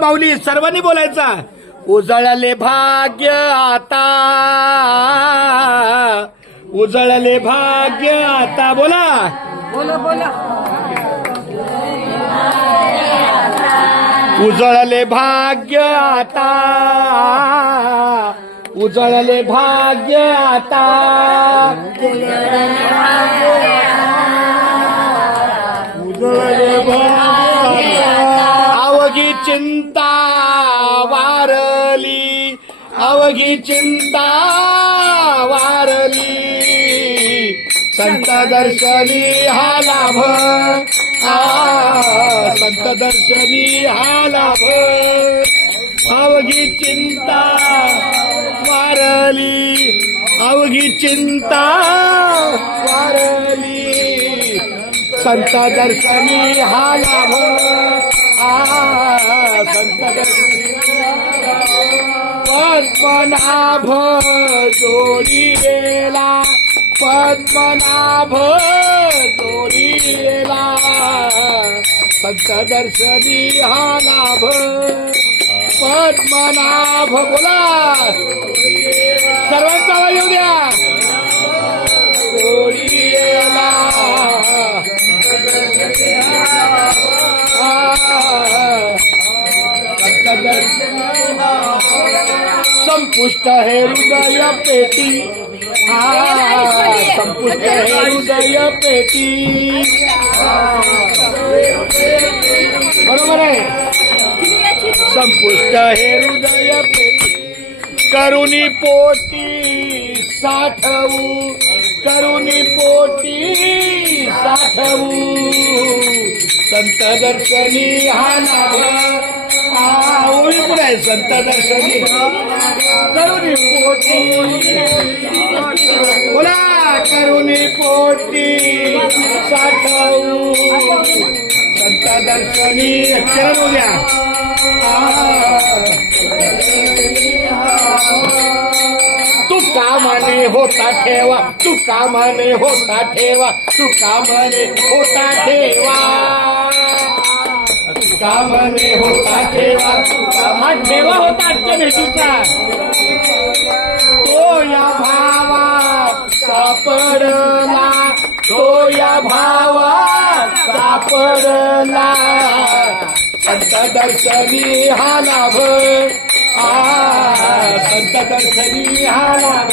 माऊली सर्वांनी बोलायचा. उजळले भाग्य आता, उजळले भाग्य आता. बोला बोला बोला. उजळले भाग्य आता, उजळले भाग्य आता. उजळले भाग्य अवघी चिंता वारली, अवघी चिंता वारली. संत दर्शनी हा लाभ, संत दर्शनी हा लाभ. अवघी चिंता वारली, अवघी चिंता वारली. संत दर्शनी हा लाभ, संत दर्शनी. पद्मनाभ जोडीला, पद्मनाभ जोडीला. संत दर्शनी हा लाभ, पद्मनाभ. बोला सर्वांचा आवाज येऊ द्या. जोडीला संपुष्ट है हृदय पेटी, संपुष्ट है हृदय पेटी. बरोबर आहे. संपुष्ट है हृदय पेटी, करुणी पोटी साठवू, करुणी पोटी साठवू. संत दर्शनी हा लाभ, ओळी पुढे आहे. संत दर्शनी करुणी पोटी. बोला करुणी पोटी साठवू. संत दर्शनी चरण बोल्या. तू कामाने होता ठेवा, तू कामाने होता ठेवा, तू कामाने होता ठेवा. कामाने होता ठेवा, हा ठेवा होता आजच्या भेटीचा. तो या भावात सापडला, तो या भावात सापडला. संत दर्शनी हा लाभ, संत दर्शनी हा लाभ.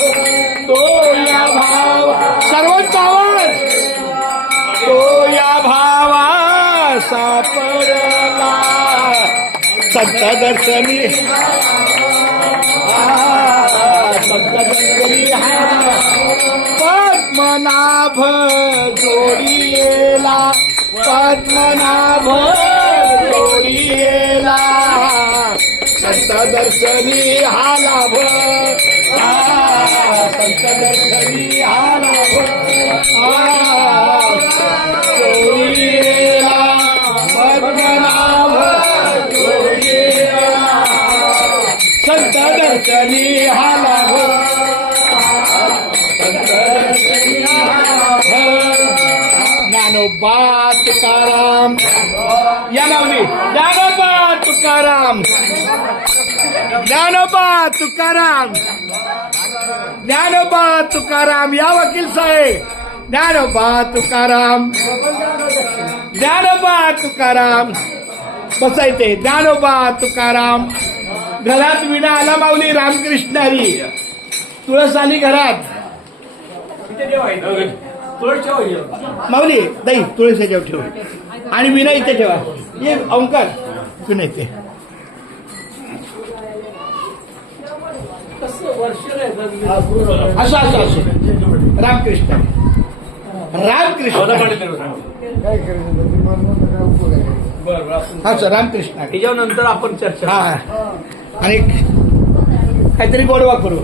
तो या भाव सर्वांचा आवाज. तो या भावा सापडला. संत दर्शनी, संत दर्शनी हा. पद्मनाभ जोडीला, पद्मनाभ जोडीला. संत दर्शनी हा लाभ, संत दर्शनी हा लाभ. जोडीला पद्मनाभ जोडीला. संत दर्शनी हा लाभ, संत दर्शनी हा लाभ. ज्ञानोबा तुकाराम या नावनी, ज्ञानोबा तुकाराम, ज्ञानोबा तुकाराम, ज्ञानोबा तुकाराम. या वकील साहेब. ज्ञानोबा तुकाराम, ज्ञानोबा तुकाराम. बसायचे. ज्ञानोबा तुकाराम. घरात विणा आला माऊली रामकृष्णारी. तुळस आली घरात. माऊली दही तुळस याच्यावर ठेव आणि विणा इथे ठेवा. ये ओंकार विणा इथे. असं असं असं. रामकृष्ण, रामकृष्ण. हा सर रामकृष्ण. त्याच्यानंतर आपण चर्चा. हा आणि काहीतरी गोडवा करू.